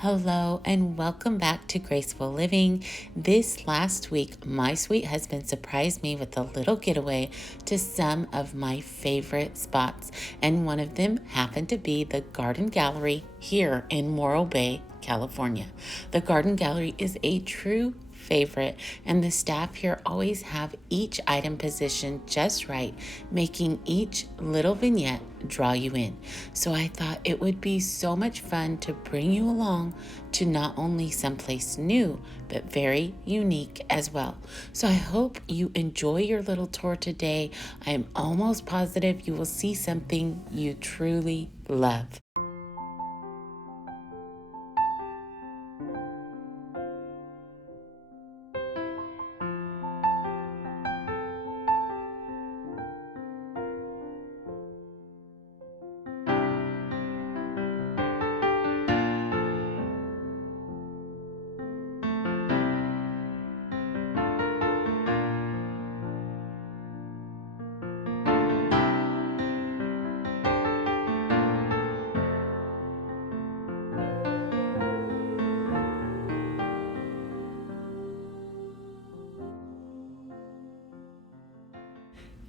Hello and welcome back to Graceful Living. This last week, my sweet husband surprised me with a little getaway to some of my favorite spots, and one of them happened to be the Garden Gallery here in Morro Bay, California. The Garden Gallery is a true favorite, and the staff here always have each item positioned just right, making each little vignette draw you in. So I thought it would be so much fun to bring you along to not only someplace new, but very unique as well. So I hope you enjoy your little tour today. I am almost positive you will see something you truly love.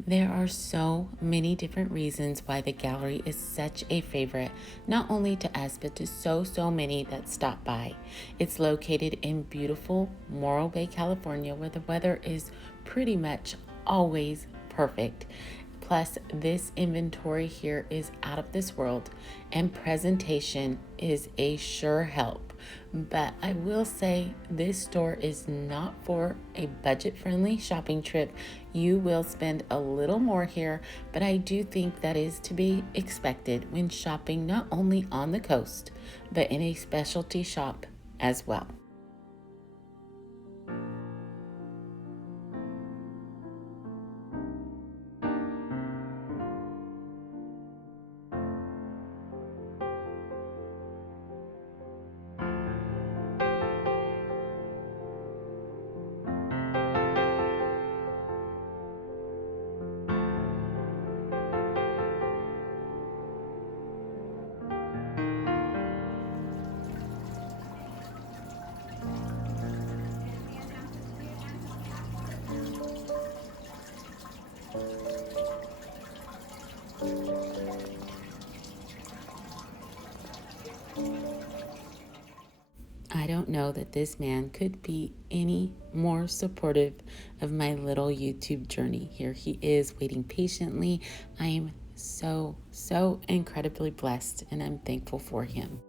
There are so many different reasons why the gallery is such a favorite, not only to us, but to so many that stop by. It's located in beautiful Morro Bay, California, where the weather is pretty much always perfect. Plus, this inventory here is out of this world, and presentation is a sure help. But I will say this store is not for a budget-friendly shopping trip. You will spend a little more here, but I do think that is to be expected when shopping not only on the coast, but in a specialty shop as well. I don't know that this man could be any more supportive of my little YouTube journey. Here he is waiting patiently. I am so incredibly blessed, and I'm thankful for him.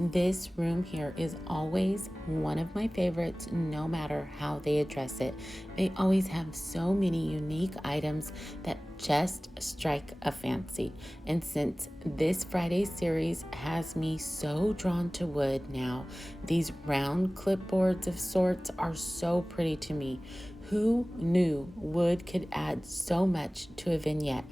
This room here is always one of my favorites, no matter how they address it. They always have so many unique items that just strike a fancy. And since this Friday series has me so drawn to wood now, these round clipboards of sorts are so pretty to me. Who knew wood could add so much to a vignette?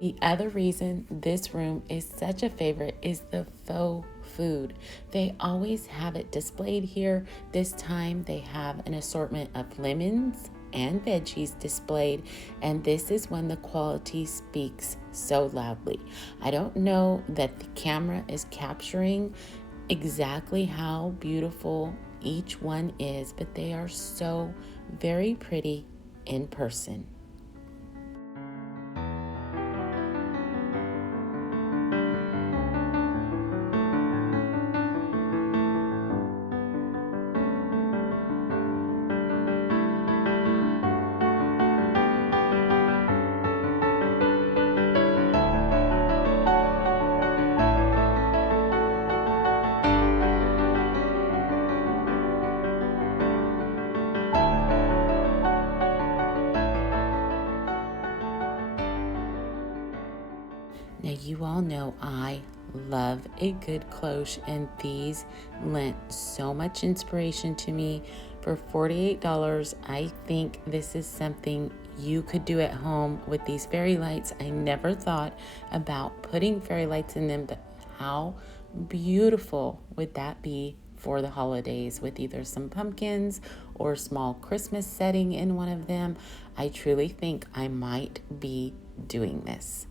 The other reason this room is such a favorite is the faux food. They always have it displayed here. This time they have an assortment of lemons and veggies displayed, and this is when the quality speaks so loudly. I don't know that the camera is capturing exactly how beautiful each one is, but they are so very pretty in person. Now, you all know I love a good cloche, and these lent so much inspiration to me. For $48, I think this is something you could do at home with these fairy lights. I never thought about putting fairy lights in them, but how beautiful would that be for the holidays with either some pumpkins or small Christmas setting in one of them? I truly think I might be doing this.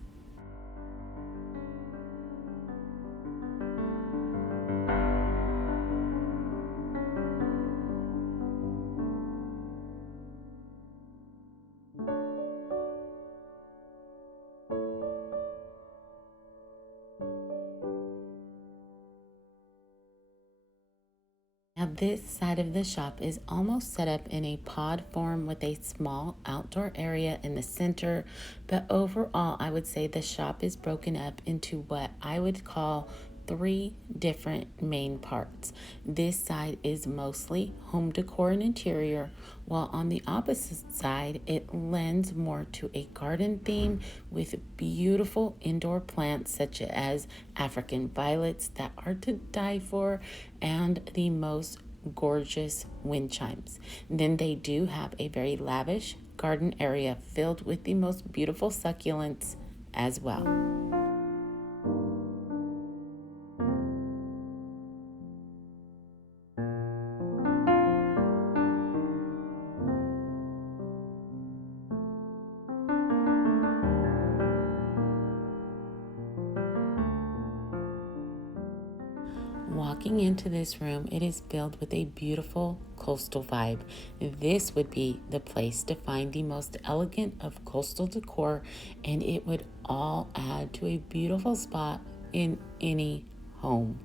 Now, this side of the shop is almost set up in a pod form with a small outdoor area in the center, but overall, I would say the shop is broken up into what I would call three different main parts. This side is mostly home decor and interior, while on the opposite side, it lends more to a garden theme with beautiful indoor plants such as African violets that are to die for and the most gorgeous wind chimes. Then they do have a very lavish garden area filled with the most beautiful succulents as well. Walking into this room, it is filled with a beautiful coastal vibe. This would be the place to find the most elegant of coastal decor, and it would all add to a beautiful spot in any home.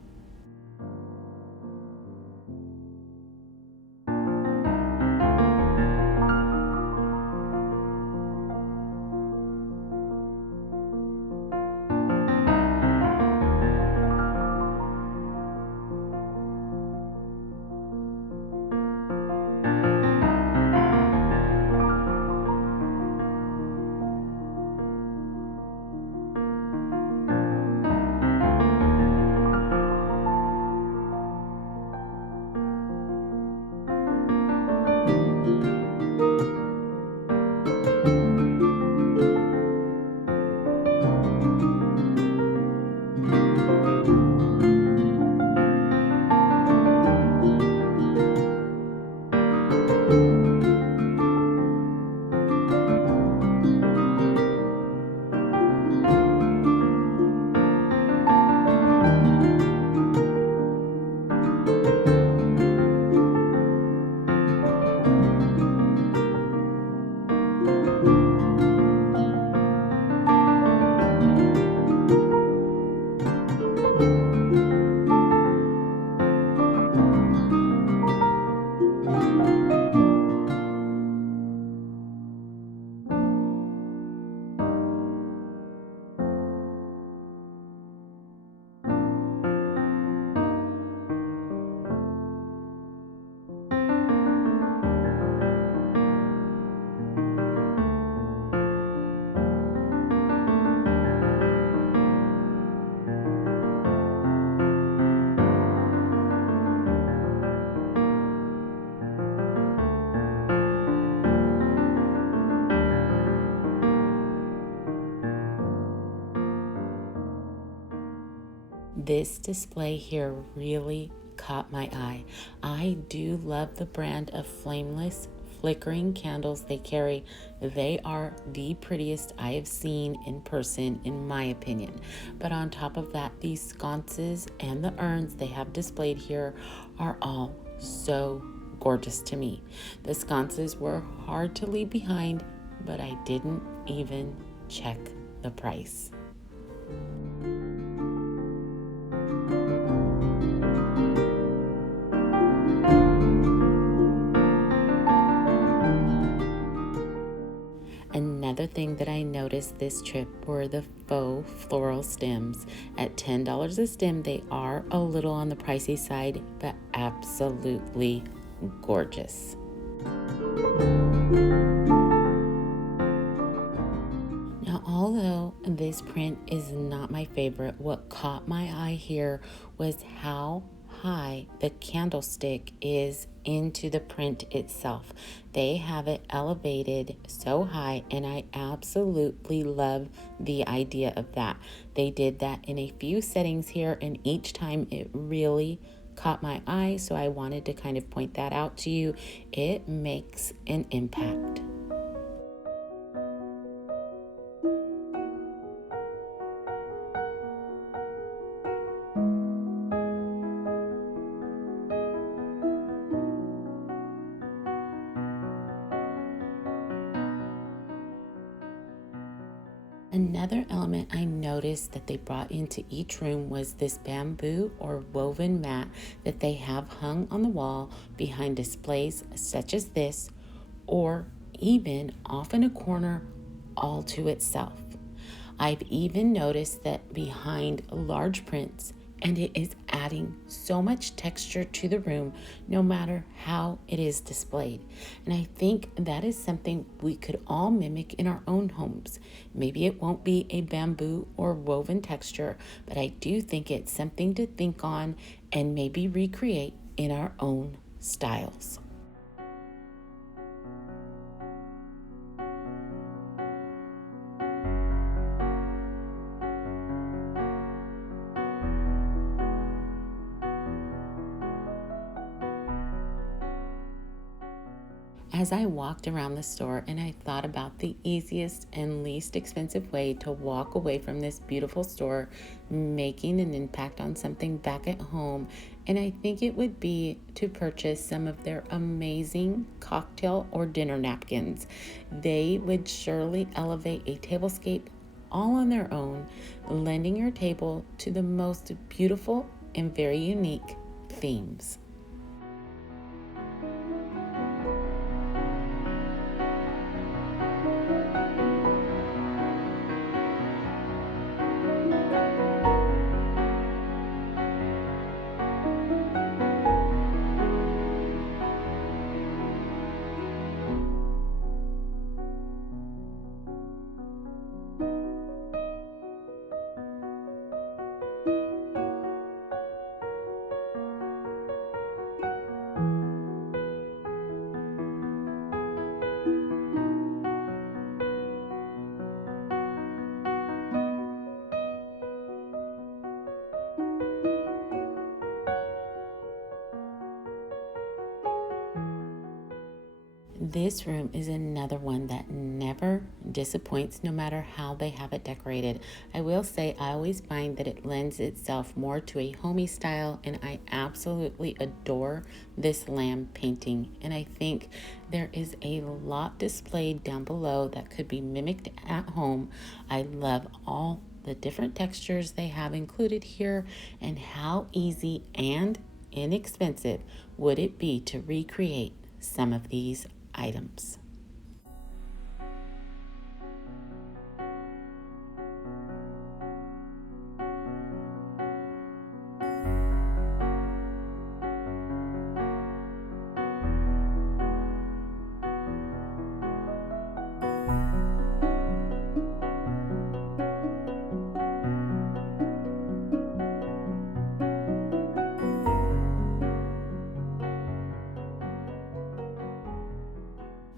This display here really caught my eye. I do love the brand of flameless flickering candles they carry. They are the prettiest I have seen in person, in my opinion. But on top of that, these sconces and the urns they have displayed here are all so gorgeous to me. The sconces were hard to leave behind, but I didn't even check the price. Another thing that I noticed this trip were the faux floral stems. At $10 a stem, they are a little on the pricey side, but absolutely gorgeous. Now, Now, although this print is not my favorite, what caught my eye here was how high the candlestick is into the print itself. They have it elevated so high, and I absolutely love the idea of that. They did that in a few settings here, and each time it really caught my eye, so I wanted to kind of point that out to you. It makes an impact. Another element I noticed that they brought into each room was this bamboo or woven mat that they have hung on the wall behind displays such as this, or even off in a corner all to itself. I've even noticed that behind large prints, and it is adding so much texture to the room no matter how it is displayed. And I think that is something we could all mimic in our own homes. Maybe it won't be a bamboo or woven texture, but I do think it's something to think on and maybe recreate in our own styles. As I walked around the store and I thought about the easiest and least expensive way to walk away from this beautiful store, making an impact on something back at home, and I think it would be to purchase some of their amazing cocktail or dinner napkins. They would surely elevate a tablescape all on their own, lending your table to the most beautiful and very unique themes. This room is another one that never disappoints no matter how they have it decorated. I will say I always find that it lends itself more to a homey style, and I absolutely adore this lamb painting. And I think there is a lot displayed down below that could be mimicked at home. I love all the different textures they have included here, and how easy and inexpensive would it be to recreate some of these items.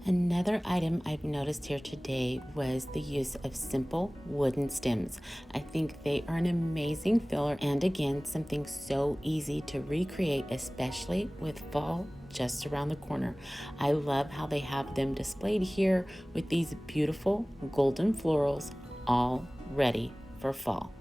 Another item I've noticed here today was the use of simple wooden stems. I think they are an amazing filler, and again, something so easy to recreate, especially with fall just around the corner. I love how they have them displayed here with these beautiful golden florals all ready for fall.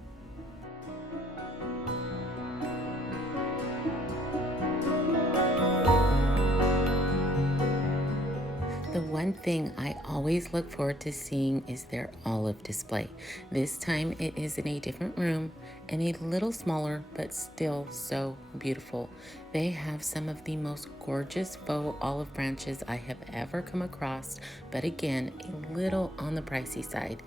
The one thing I always look forward to seeing is their olive display. This time it is in a different room and a little smaller, but still so beautiful. They have some of the most gorgeous faux olive branches I have ever come across, but again, a little on the pricey side.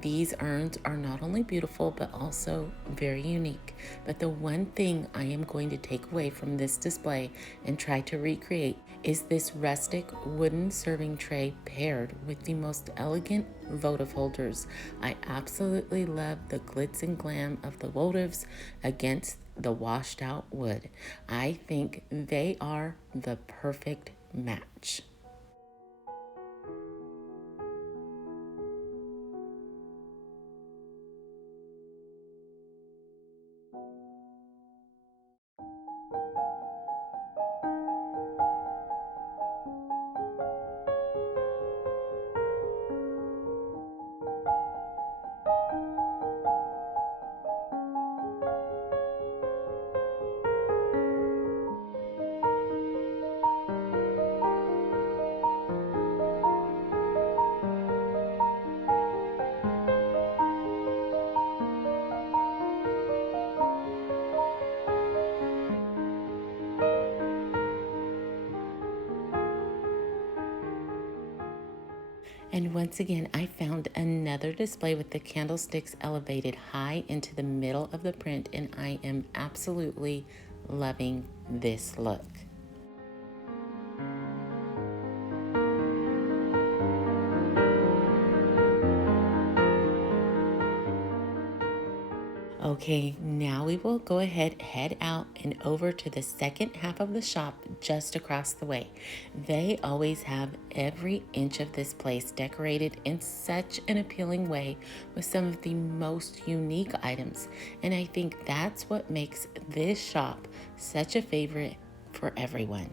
These urns are not only beautiful, but also very unique. But the one thing I am going to take away from this display and try to recreate is this rustic wooden serving tray paired with the most elegant votive holders. I absolutely love the glitz and glam of the votives against the washed out wood. I think they are the perfect match. And once again, I found another display with the candlesticks elevated high into the middle of the print, and I am absolutely loving this look. Okay, now we will go ahead, head out and over to the second half of the shop just across the way. They always have every inch of this place decorated in such an appealing way with some of the most unique items. And I think that's what makes this shop such a favorite for everyone.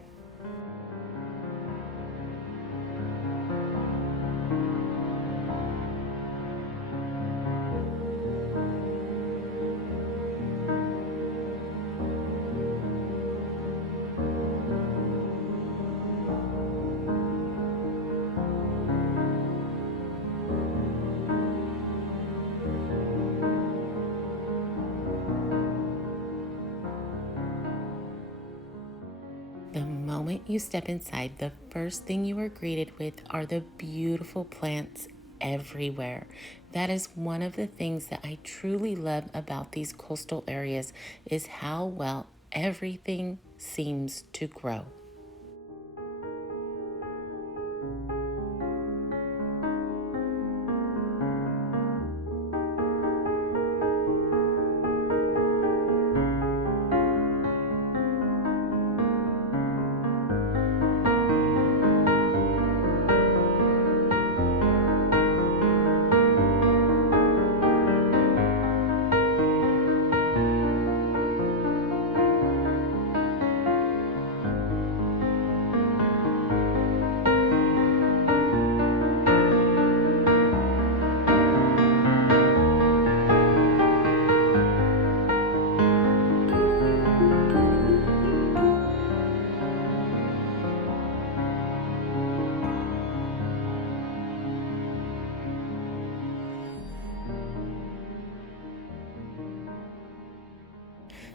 The moment you step inside, the first thing you are greeted with are the beautiful plants everywhere. That is one of the things that I truly love about these coastal areas is how well everything seems to grow.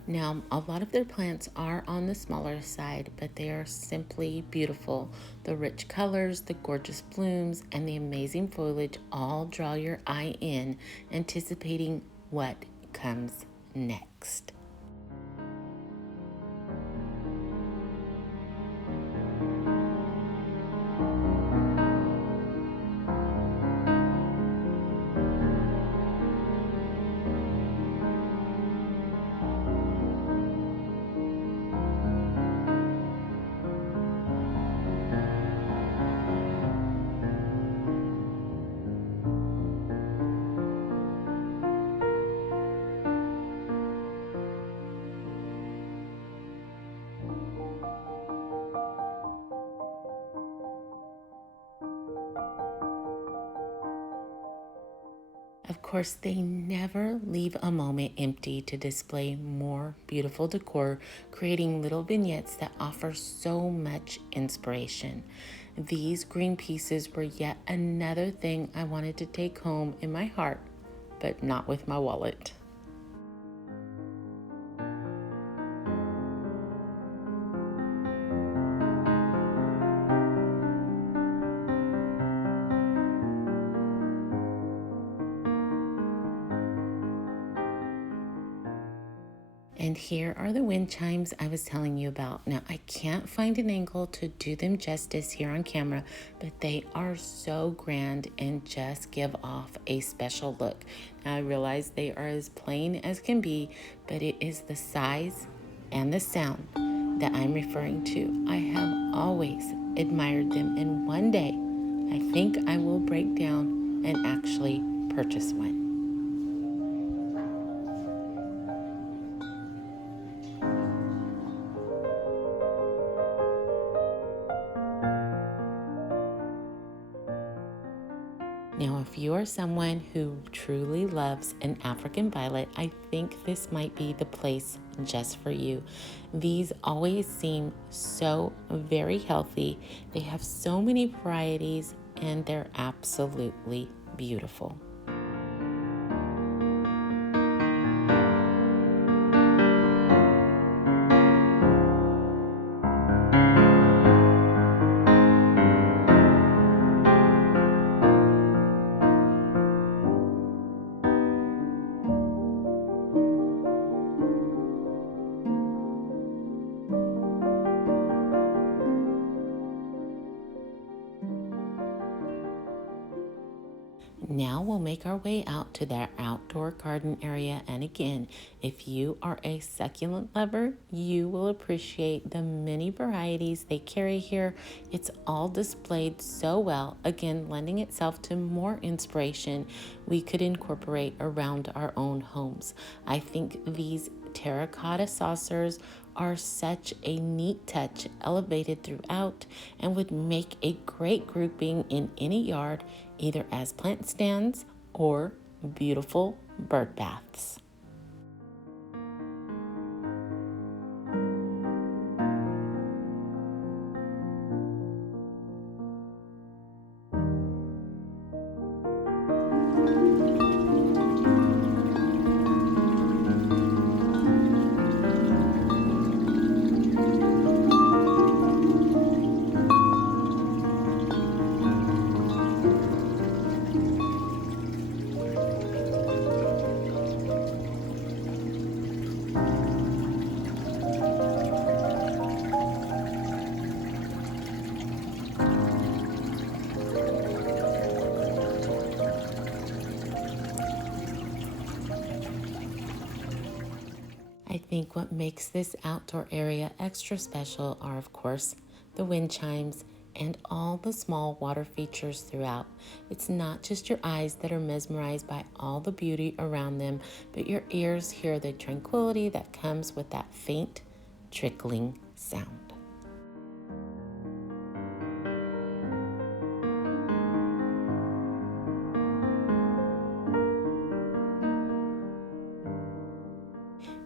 Now, a lot of their plants are on the smaller side, but they are simply beautiful. The rich colors, the gorgeous blooms, and the amazing foliage all draw your eye in, anticipating what comes next. Of course, they never leave a moment empty to display more beautiful decor, creating little vignettes that offer so much inspiration. These green pieces were yet another thing I wanted to take home in my heart, but not with my wallet. And here are the wind chimes I was telling you about. Now, I can't find an angle to do them justice here on camera, but they are so grand and just give off a special look. Now, I realize they are as plain as can be, but it is the size and the sound that I'm referring to. I have always admired them, and one day I think I will break down and actually purchase one. Now, if you are someone who truly loves an African violet, I think this might be the place just for you. These always seem so very healthy. They have so many varieties and they're absolutely beautiful. Now we'll make our way out to that outdoor garden area. And again, if you are a succulent lover, you will appreciate the many varieties they carry here. It's all displayed so well, again, lending itself to more inspiration we could incorporate around our own homes. I think these terracotta saucers are such a neat touch, elevated throughout, and would make a great grouping in any yard, either as plant stands or beautiful bird baths. I think what makes this outdoor area extra special are, of course, the wind chimes and all the small water features throughout. It's not just your eyes that are mesmerized by all the beauty around them, but your ears hear the tranquility that comes with that faint, trickling sound.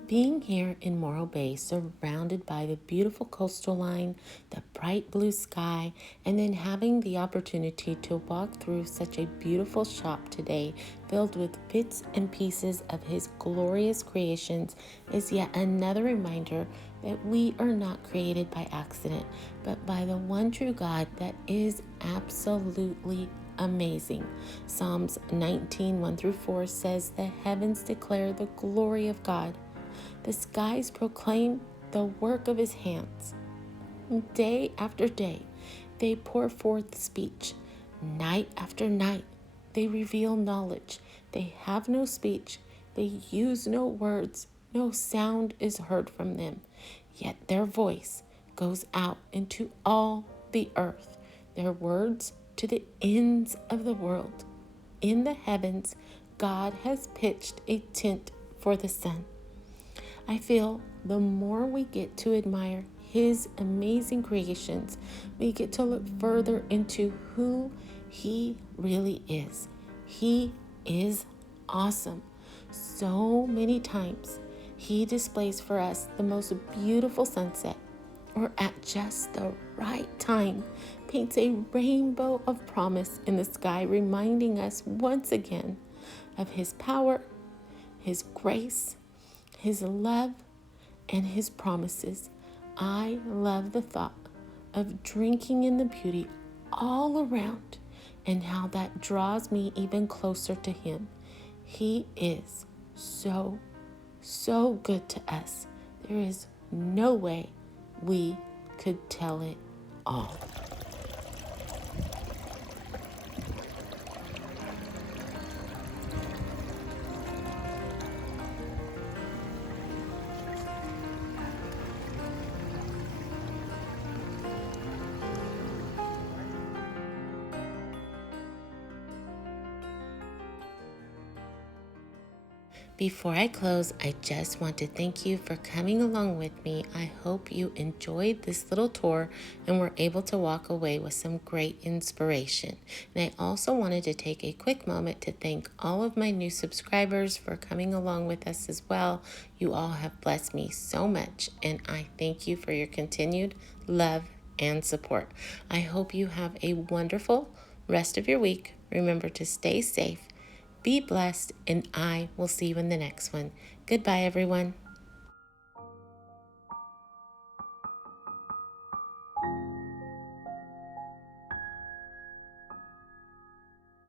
Being here in Morro Bay, surrounded by the beautiful coastal line, the bright blue sky, and then having the opportunity to walk through such a beautiful shop today filled with bits and pieces of his glorious creations is yet another reminder that we are not created by accident, but by the one true God that is absolutely amazing. Psalms 19:1-4 says, "The heavens declare the glory of God. The skies proclaim the work of his hands. Day after day, they pour forth speech. Night after night, they reveal knowledge. They have no speech. They use no words. No sound is heard from them. Yet their voice goes out into all the earth, their words to the ends of the world. In the heavens, God has pitched a tent for the sun." I feel the more we get to admire his amazing creations, we get to look further into who he really is. He is awesome. So many times, he displays for us the most beautiful sunset, or at just the right time, paints a rainbow of promise in the sky, reminding us once again of his power, his grace, his love, and his promises. I love the thought of drinking in the beauty all around and how that draws me even closer to him. He is so, so good to us. There is no way we could tell it all. Before I close, I just want to thank you for coming along with me. I hope you enjoyed this little tour and were able to walk away with some great inspiration. And I also wanted to take a quick moment to thank all of my new subscribers for coming along with us as well. You all have blessed me so much, and I thank you for your continued love and support. I hope you have a wonderful rest of your week. Remember to stay safe. Be blessed, and I will see you in the next one. Goodbye, everyone.